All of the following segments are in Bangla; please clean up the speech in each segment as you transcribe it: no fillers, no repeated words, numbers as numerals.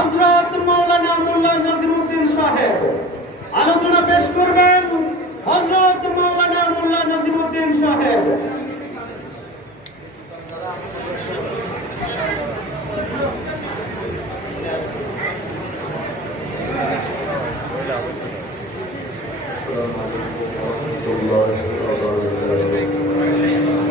হযরত মাওলানা মোল্লা নাজিমউদ্দিন সাহেব। আলোচনা পেশ করবেন হযরত মাওলানা মোল্লা নাজিমউদ্দিন সাহেব। السلام عليكم ورحمة الله وبركاته.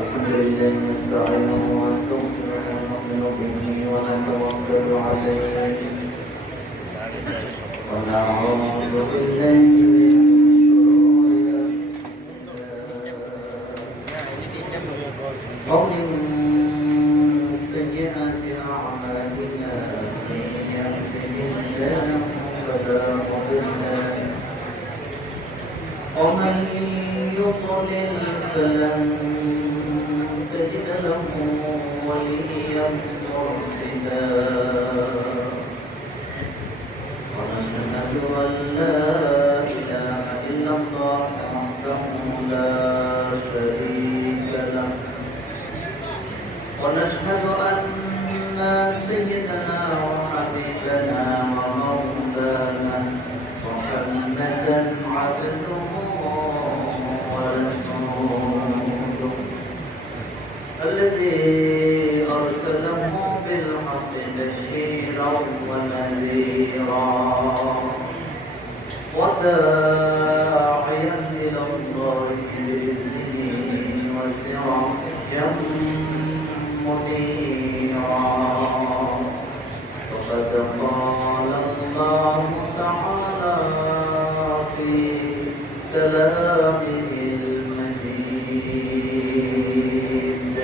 الحمد لله نستعينه ونستغفره ونؤمن به ونتوكل عليه ونعوذ بالله ومن سيئات أعمالنا من يهده الله فلا مضل له ومن يضلل فلن تجد له وليا مرشدا ونشهد أن لا إله إلا الله وحده لا شريك له ونشهد أن سيدنا وحبيبنا ومولانا محمدا عبده ورسوله الذي أرسله بالحق بشيرا ونذيرا وداعيا إلى الله بإذنه وسراجا منيرا وقد قال الله تعالى في كلامه المجيد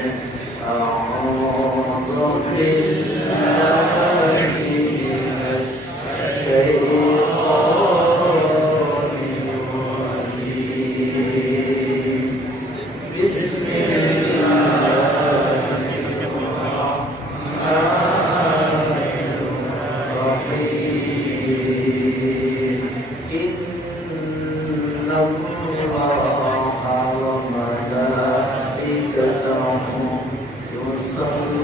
أعوذ بالله من الشيطان الرجيم بسم الله الرحمن الرحيم إن الله وملائكته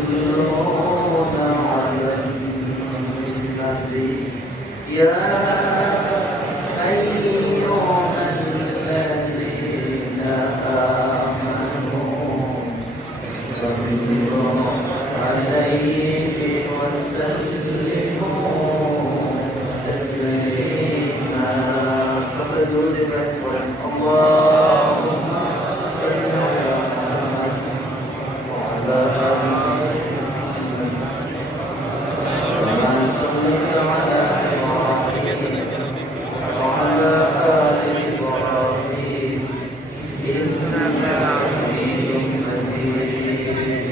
يصلون على النبي يا أيها الذين آمنوا صلوا عليه وسلموا تسليما اللهم صل على محمد وعلى آل محمد كما صليت على إبراهيم وعلى آل إبراهيم إنك حميد مجيد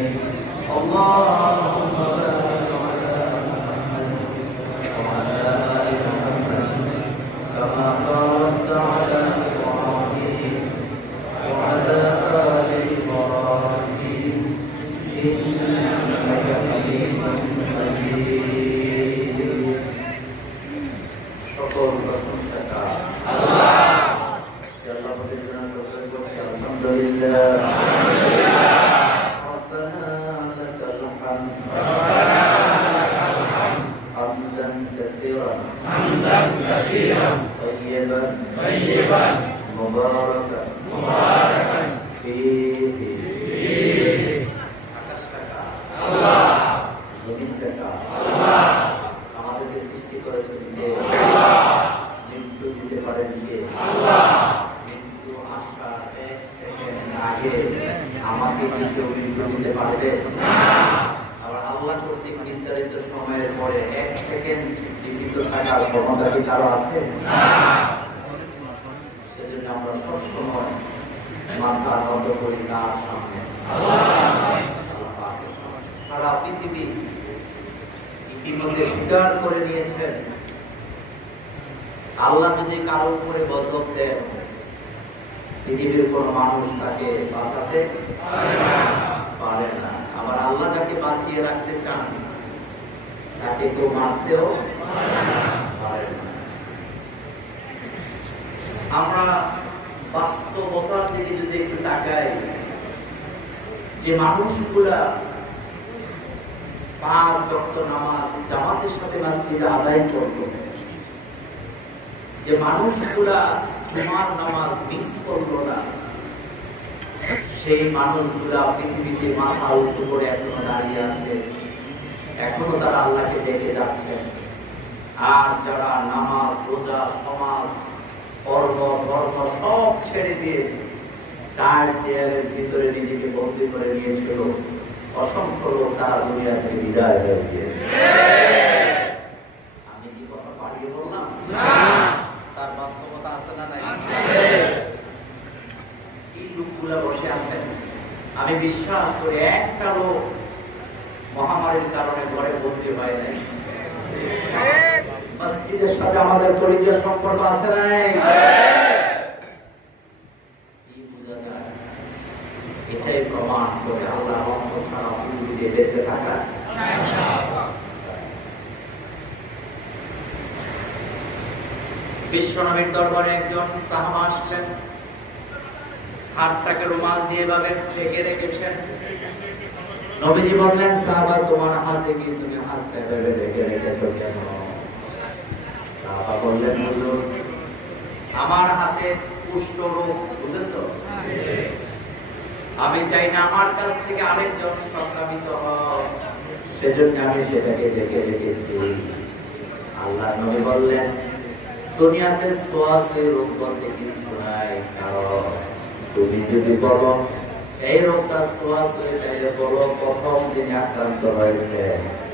اللهم بارك على محمد وعلى آل محمد كما باركت على إبراهيم وعلى آل إبراهيم إنك حميد مجيد সকল প্রশংসা আল্লাহ আল্লাহ আলহামদুলিল্লাহ ربنا لك الحمد حمدا كثيرا طيبا مباركا فيه আকাশ টাকা আল্লাহ জমিন টাকা আল্লাহ আমাদেরকে সৃষ্টি করেছেন কে আল্লাহ মৃত্যু দিতে পারেন কে আল্লাহ মৃত্যু আসার এক সেকেন্ড আগে আমাকে কি কেউ মৃত্যু দিতে পারবে না আবার আল্লাহ কর্তৃক নির্ধারিত সময়ের পরে এক সেকেন্ড জীবিত থাকার ক্ষমতা কি কারো আছে না সেজন্য আমরা সবসময় মাথা নত করি তার সামনে সারা পৃথিবী ইতিমধ্যে স্বীকার করে নিয়েছেন আল্লাহ যদি কারো উপরে গজব দেন পৃথিবীর কোন মানুষ তাকে বাঁচাতে পারে না। আবার আল্লাহ যাকে বাঁচিয়ে রাখতে চান তাকে তাকে কেউ মারতেও পারে না। আমরা বাস্তবতার দিকে যদি একটু তাকাই, যে মানুষগুলা 5 ওয়াক্ত নামাজ জামাতের সাথে মসজিদে আদায় করত, যে মানুষগুলা জুমার নামাজ মিস করলো না, সেই মানুষগুলা পৃথিবীতে মাথা উঁচু করে এখনো দাঁড়িয়ে আছে, এখনো তারা আল্লাহকে দেখে যাচ্ছে। আর যারা নামাজ, রোজা, সমাজ, কর্ম, ধর্ম সব ছেড়ে দিয়ে 4 দেয়ালের ভিতরে নিজেকে বন্দী করে নিয়েছিল, অসংখ্য লোক তারা দুনিয়া থেকে বিদায় হয়ে গিয়েছে। আমি কি কথা পাঠিয়ে বললাম না? তার বাস্তবতা আছে না নাই? এই লোকগুলা বসে আছেন, আমি বিশ্বাস করি একটা লোক মহামারীর কারণে ঘরে বন্দী হয় নাই। মসজিদের সাথে আমাদের কলিজার সম্পর্ক আছে না নাই? এটাই প্রমাণ করে আল্লাহ রহমত ছাড়া পৃথিবীতে বেঁচে থাকা। বিশ্বনবীর দরবারে একজন সাহাবা আসলেন, হাতটাকে রুমাল দিয়ে ভাবে ঢেকে রেখেছেন। নবীজি বললেন, সাহাবা তোমার হাতে কি তুমি হাতটা ভেবে ঢেকে রেখেছো কেন? সাহাবা বললেন, হুজুর আমার হাতে কুষ্ঠ রোগ, বুঝেন তো, আমি চাই না আমার কাছ থেকে আরেকজন সংক্রামিত হয়, সেজন্য আমি সেটাকে ঢেকে রেখেছি। আল্লাহ নবী বললেন, দুনিয়াতে ছোঁয়াছুঁয়ি রোগ বলতে কিছু নাই, কারণ তুমি যদি বলো এই রোগটা ছোঁয়াছুঁয়ি, তাহলে বলো প্রথম যিনি আক্রান্ত হয়েছে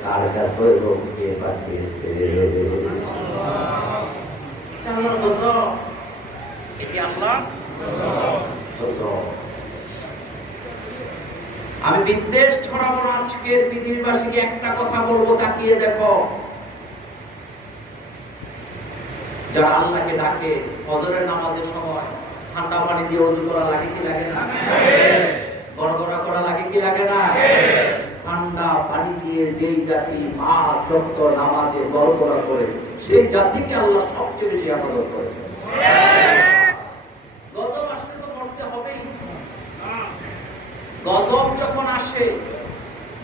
তার কাছে ওই রোগকে পাঠিয়েছে। আমি বিদ্বেষ ছড়াবো না, আজকের পৃথিবীবাসীকে একটা কথা বলবো, তাকিয়ে দেখো, যারা আল্লাহকে ডাকে ফজরের নামাজের সময় ঠান্ডা পানি দিয়ে ওযু করা লাগে কি লাগে না? গড়গড়া করা লাগে কি লাগে না? ঠান্ডা পানি দিয়ে যেই জাতি মা যত নামাজে গড়গড়া করে, সেই জাতিকে আল্লাহ সবচেয়ে বেশি হেফাজত করেছে। গজব আসলে তো মরতে হবেই। গজব যখন আসে,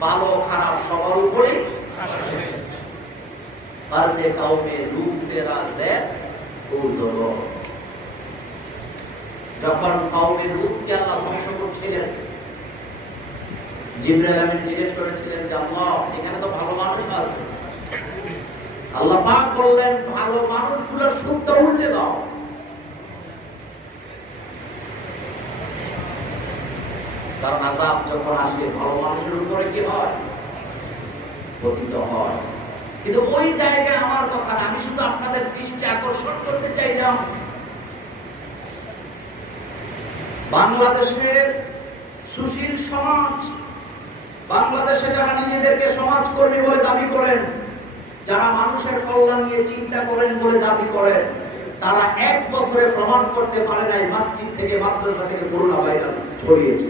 ভালো খারাপ সবার উপরে আসে। বারদে কাউমে লুক তেরা জেদ ও জবর। যখন কাউমে লুতকে আল্লাহ ধ্বংস করছিলেন, জিবরাইল আমিন জিজ্ঞেস করেছিলেন যে আল্লাহ, এখানে তো ভালো মানুষ আছে। আল্লাহ পাক বললেন, ভালো মানুষগুলোর সুরটা উল্টে দাও। কারণ আযাব যখন আসে ভালো মানুষের উপরে কি হয়? পতিত হয়। কিন্তু ওই জায়গায় আমার কথা না, আমি শুধু আপনাদের দৃষ্টি আকর্ষণ করতে চাইলাম, বাংলাদেশের সুশীল সমাজ, বাংলাদেশে যারা নিজেদেরকে সমাজকর্মী বলে দাবি করেন, যারা মানুষের কল্যাণ নিয়ে চিন্তা করেন বলে দাবি করেন, তারা 1 বছরে প্রমাণ করতে পারে নাই মসজিদ থেকে, মাদ্রাসা থেকে করোনা ভাইরাস ছড়িয়েছে।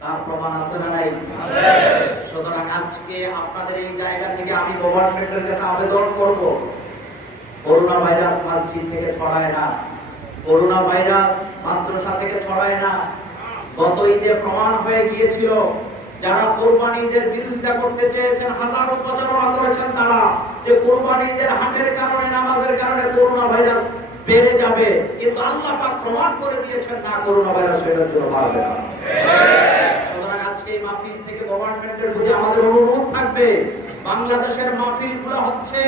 তার প্রমাণ আছে না নাই? আছে। সুতরাং আজকে আপনাদের এই জায়গা থেকে আমি গভর্নমেন্টের কাছে আবেদন করব, করোনা ভাইরাস মসজিদ থেকে ছড়ায় না, করোনা ভাইরাস মাদ্রাসা থেকে ছড়ায় না। গত ঈদে প্রমাণ হয়ে গিয়েছিল, যারা কোরবানি ঈদের বিরোধিতা করতে চেয়েছেন, হাজারো প্রচারণা করেছেন তারা, যে কোরবানি ঈদের হাটের কারণে, নামাজের কারণে করোনা ভাইরাস বেড়ে যাবে, কিন্তু আল্লাহ পাক প্রমাণ করে দিয়েছেন না, করোনা ভাইরাস সেটার জন্য বাড়বে না। সুতরাং আজকে এই মাহফিল থেকে গভর্নমেন্টের প্রতি আমাদের অনুরোধ থাকবে, বাংলাদেশের মাহফিলগুলো হচ্ছে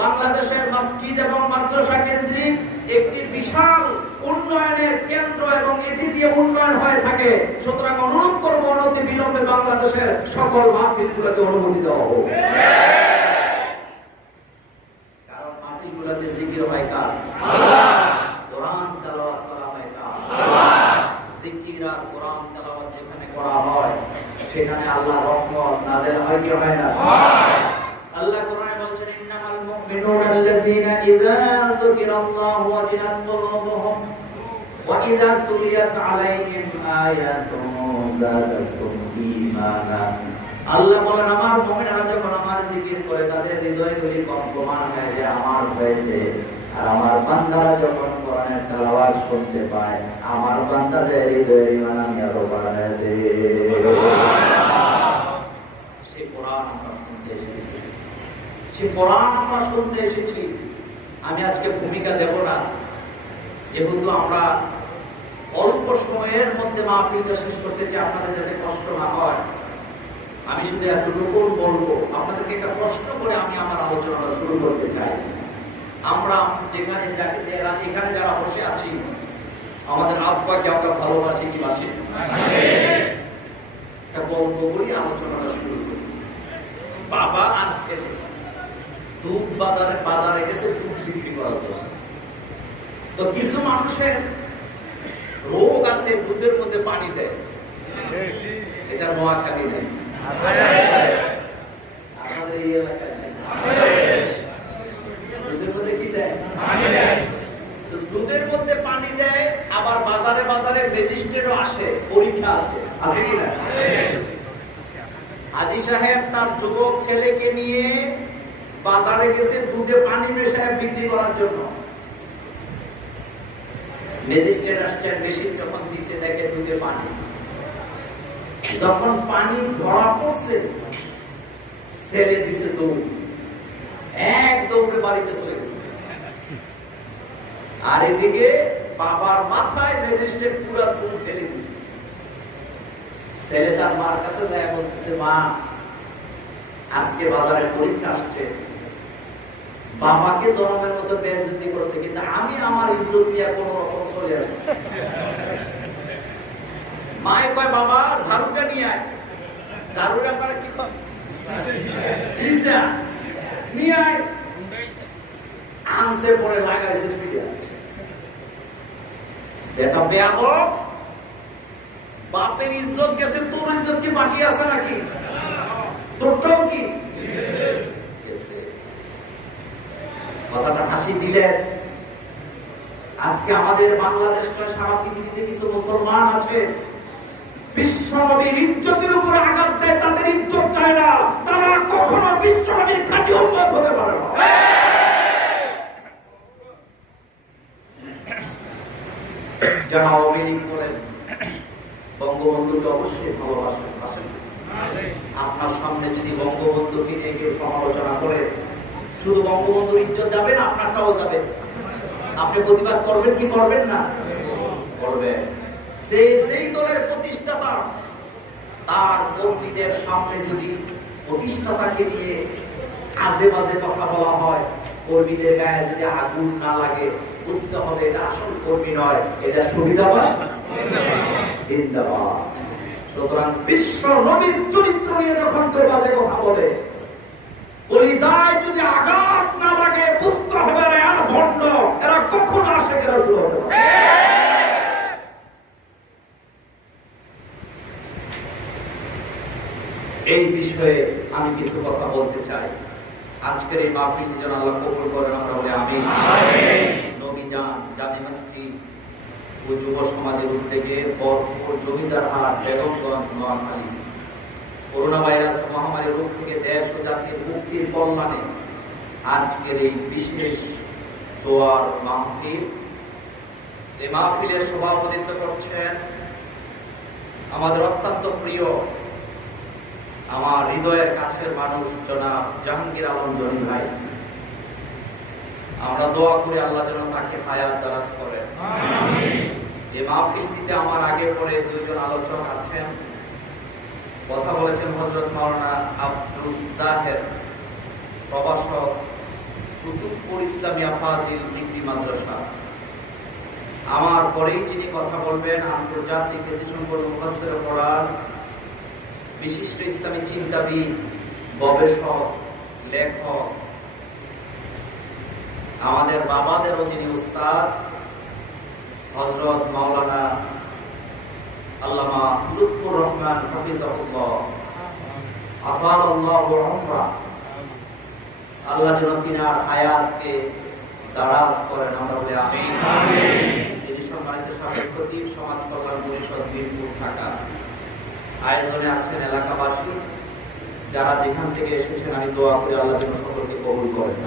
বাংলাদেশের মসজিদ এবং মাদ্রাসা কেন্দ্রিক একটি বিশাল উন্নয়নের কেন্দ্র, এবং এটি দিয়ে উন্নয়ন হয়ে থাকে। সুতরাং অনুরোধ করবো, অনতি বিলম্বে বাংলাদেশের সকল মাহফিলগুলোকে অনুমতি দেওয়া হোক। কারণ মাহফিলগুলোতে জিকির হয় কার? আল্লাহ। কোরআন তেলাওয়াত করা হয় কার? আল্লাহ। জিকির আর কোরআন তেলাওয়াত যেখানে করা হয়, সেখানে আল্লাহর রহমত নাযিল হয় কি হয় না? হয়। আল্লাহ কোরআনে বলছেন, ইন্নামাল মুমিনুনা আল্লাযীনা ইযা যুকিরাল্লাহু ওয়াজিলাত কুলুবুহুম ওয়া ইযা তুলিয়াত আলাইহিম আয়াতুহু যাদাতুহুম ঈমানা। আল্লাহ বলেন আমার মুমিনেরা যখন আমার জিকির করে তাদের হৃদয়গুলি কম্পমান হয়ে যায় আমার ভয়েতে, আর আমার বান্দারা যখন কোরআনের তেলাওয়াত শুনতে পায় আমার বান্দাদের হৃদয়ের ঈমান আমি আরো বাড়ায় দেই। সেই কোরআন আমরা শুনতে এসেছি, সেই কোরআন আমরা শুনতে এসেছি। আমি আজকে ভূমিকা দেব না, যেহেতু আমরা অল্প সময়ের মধ্যে মাহফিলটা শেষ করতে চাই, আপনাদের যাতে কষ্ট না হয়। আমি শুধু এতটুকু বলবো, আপনাদেরকে একটা প্রশ্ন করে আমি আমার আলোচনাটা শুরু করতে চাই। আমরা যেখানে এখানে যারা বসে আছি, আমাদের আব্বাকে আমরা ভালোবাসি কি বাসি? একটা গল্প বলি, আলোচনাটা শুরু করি। বাবা আর ছেলে দুধ বাজারে গেছে দুধ বিক্রি করার জন্য। তো কিছু মানুষের রোগ আছে, দুধের মধ্যে পানি দেয়। এটা নোয়াখালী নেই, আমাদের এই এলাকায় নেই। দুধের মধ্যে কি দেয়? পানি দেয়। তো দুধের মধ্যে পানি দেয়, আবার বাজারে বাজারে ম্যাজিস্ট্রেটও আসে, পরীক্ষা আসে কি না? হাজী সাহেব তার যুবক ছেলেকে নিয়ে বাজারে গেছে দুধে পানি মেশায় বিক্রি করার জন্য। ম্যাজিস্ট্রেট আসছেন, মেশিন যখন দিছে দেখে দুধে পানি। যখন পানি ধরা পড়ছে, ছেলে দিছে দৌড়, এক দৌড়ে বাড়িতে চলে গেছে। আর এদিকে বাবার মাথায় ম্যাজিস্ট্রেট পুরো দুধ ঢেলে দিছে। ছেলে তার মার কাছে যায়, বলতেছে মা আজকে বাজারে পরীক্ষা আসছে, বাবাকে জনমের মতো বেইজ্জতি করছে, কিন্তু আমি আমার ইজ্জত নিয়ে কোন রকম চলে আসি। মায়ে কয় বাবা ঝাড়ুটা নিয়ে আয়। ঝাড়ুটা করে কি কয়? নিয়ে আয়। আনসে পরে লাগাইছে পিঠা। এটা বেয়াদব, বাপের ইজ্জত গেছে, তোর ইজ্জত কি বাকি আছে নাকি? তোরটাও কি? কথাটা হাসি দিলেন। আজকে আমাদের বাংলাদেশটা সারা পৃথিবীতে কিছু মুসলমান আছে বিশ্বনবীর ইজ্জতের উপরে আঘাত দেয়, তাদের ইজ্জত চায় না, তারা কখনো বিশ্বনবীর খাঁটি উম্মত হতে পারে না। যারা আওয়ামী লীগ করেন, বঙ্গবন্ধুকে অবশ্যই ভালোবাসেন। আপনার সামনে যদি বঙ্গবন্ধুকে নিয়ে কেউ সমালোচনা করে, শুধু বঙ্গবন্ধুর ইজ্জত যাবে না, আপনারটাও যাবে। আপনি প্রতিবাদ করবেন কি করবেন না? করবেন। যেই দলের প্রতিষ্ঠাতা, তার কর্মীদের সামনে যদি প্রতিষ্ঠাতাকে নিয়ে আজে বাজে কথা বলা হয়, কর্মীদের গায়ে যদি আগুন না লাগে, বুঝতে হবে এটা আসল কর্মী নয়, এটা সুবিধাবাদ জিন্দাবাদ। সুতরাং বিশ্ব নবীর চরিত্র নিয়ে যখন কেউ বাজে কথা বলে, কলিজায় যদি আঘাত না লাগে, বুঝতে হবে এরা ভণ্ড, এরা কখনো আশিক রাসূল হবে না। এই বিষয়ে আমি কিছু কথা বলতে চাই। আজকের এই মাহফিলটি যেন আল্লাহ কবুল করেন, আমরা বলি আমিন। নবীজান জামে মসজিদ ও যুব সমাজের উদ্যোগে বরপুর, জমিদারহাট, বেগমগঞ্জ, নোয়াখালী করোনা ভাইরাস মহামারীর রোগ থেকে দেশ ও জাতির মুক্তির কল্যাণে আজকের এই বিশেষ দোয়ার মাহফিল। এই মাহফিলের সভাপতিত্ব করছেন আমাদের অত্যন্ত প্রিয়, আমার হৃদয়ের কাছের মানুষ জনাব জাহাঙ্গীর আলম জনি ভাই। আমরা দোয়া করি আল্লাহ যেন তাকে হায়াত দারাজ করেন। এই মাহফিলটিতে আমার আগে পরে দুইজন আলোচক আছেন। কথা বলেছেন হযরত মাওলানা আব্দুল জাহের, প্রভাষক, কুতুবপুর ইসলামিয়া ফাজিল ডিগ্রি মাদ্রাসা। আমার পরেই যিনি কথা বলবেন আন্তর্জাতিক খ্যাতিসম্পন্ন মুফাসসির কোরআন, বিশিষ্ট ইসলামী চিন্তাবিদ, গবেষক, লেখক, আমাদের বাবাদেরও যিনি উস্তাদ, হযরত মাওলানা আল্লামা লুৎফুর রহমান হাফিজাহুল্লাহ, আতালাল্লাহু উমরা। আল্লাহ যেন তিনার হায়াতকে দারাজ করেন, আমরা বলি আমিন। তিনি সম্মানিত সাবেক খতিব, সমাজ কল্যাণ পরিষদ, বীরপুর, ঢাকা। আয়োজনে আছেন এলাকাবাসী, যারা যেখান থেকে এসেছেন আমি দোয়া করি আল্লাহ যেন সকলকে কবুল করেন।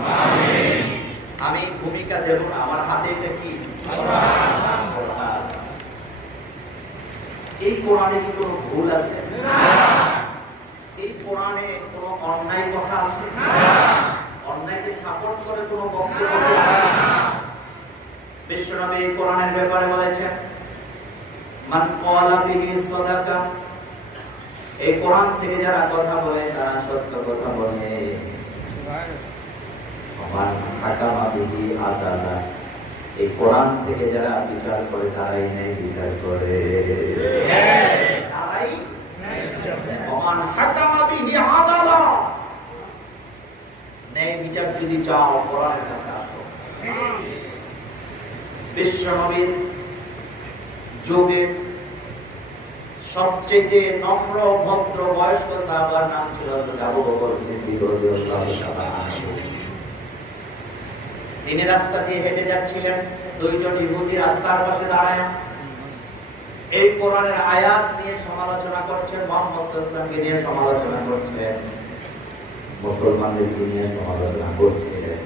আমি ভূমিকা দেব না, আমার হাতে এটা কি? এই কোরআনে কি কোনো ভুল আছে? এই কোরআনে কোনো অন্যায় কথা আছে? অন্যায়কে সাপোর্ট করে কোনো বক্তব্য আছে? বিশ্বনবী এই কোরআনের ব্যাপারে বলেছেন মান ক্বালা বিহি সাদাকা, এই কোরআন থেকে যারা কথা বলে তারা সত্য কথা বলে। মান হাকামা বিহি আদালা, এই কোরআন থেকে যারা বিচার করে তারাই ন্যায় বিচার করে। তারাই মান হাকামা বিহি আদালা, ন্যায় বিচার যদি চাও কোরআনের কাছে আসো। বিশ্বনবীর যুগে সবচেয়ে নম্র ভদ্র বয়স্ক সাহাবার নাম ছিল আবু বকর সিদ্দিক রাদিয়াল্লাহু তাআলা আনহু। তিনি রাস্তা দিয়ে হেঁটে যাচ্ছিলেন, দুইজন ইহুদি রাস্তার পাশে দাঁড়ায় এই কোরআনের আয়াত নিয়ে সমালোচনা করছেন, মুহাম্মদ সাল্লাল্লাহু আলাইহি ওয়াসাল্লামকে নিয়ে সমালোচনা করছেন, মুসলমানদেরকে নিয়ে সমালোচনা করছেন।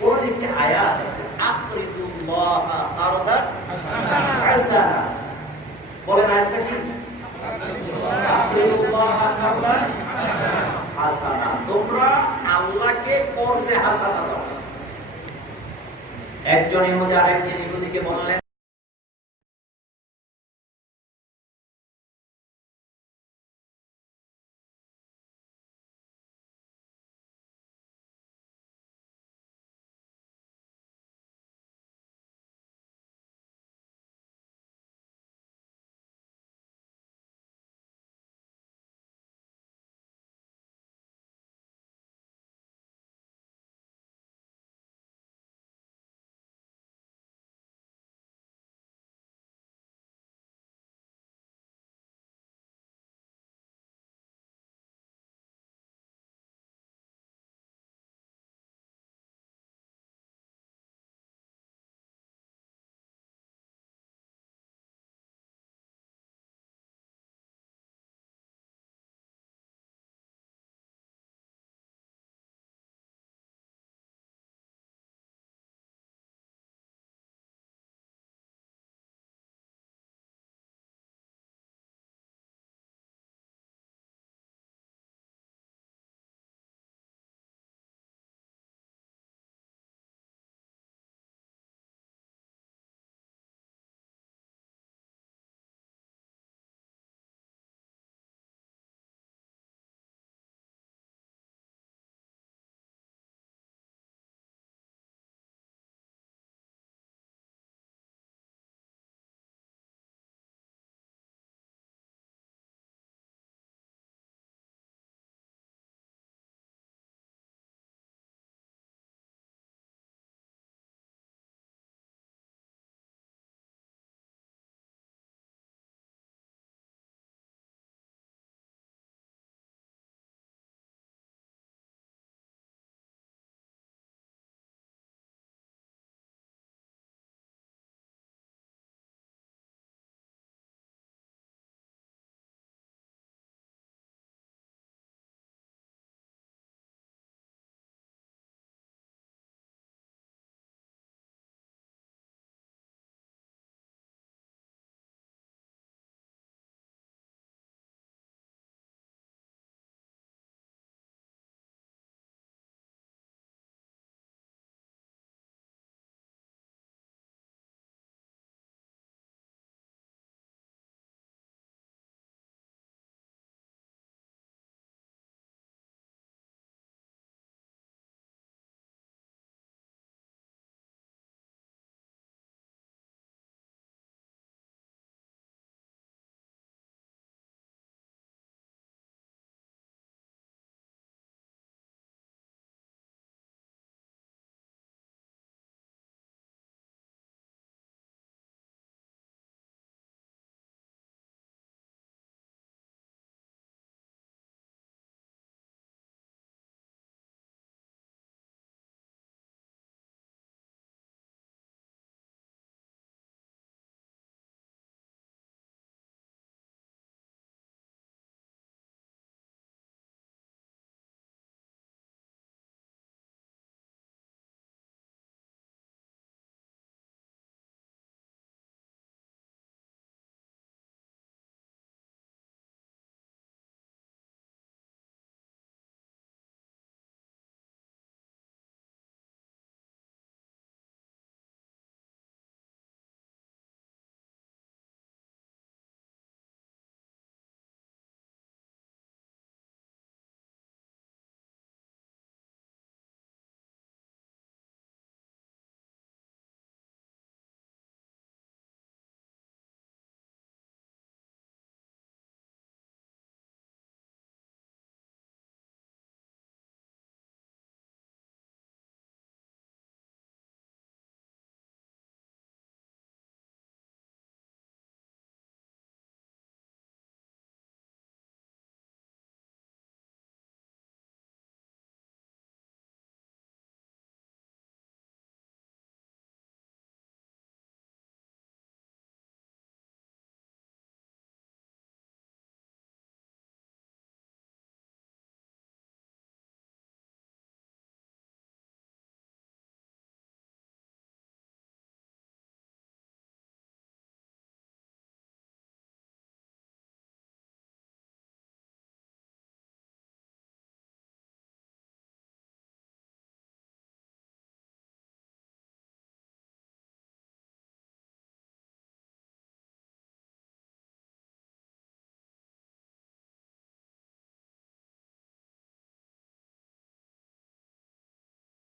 কোরআনে একটি আয়াত আছে আকরিদুল্লাহ কারদান হাসানা, বলেন আয়াতটা কি? আকরিদুল্লাহ কারদান হাসানা, তোমরা আল্লাহকে কর্জে হাসানা দাও। একজন ইহুদি আরেকজন ইহুদিকে বললেন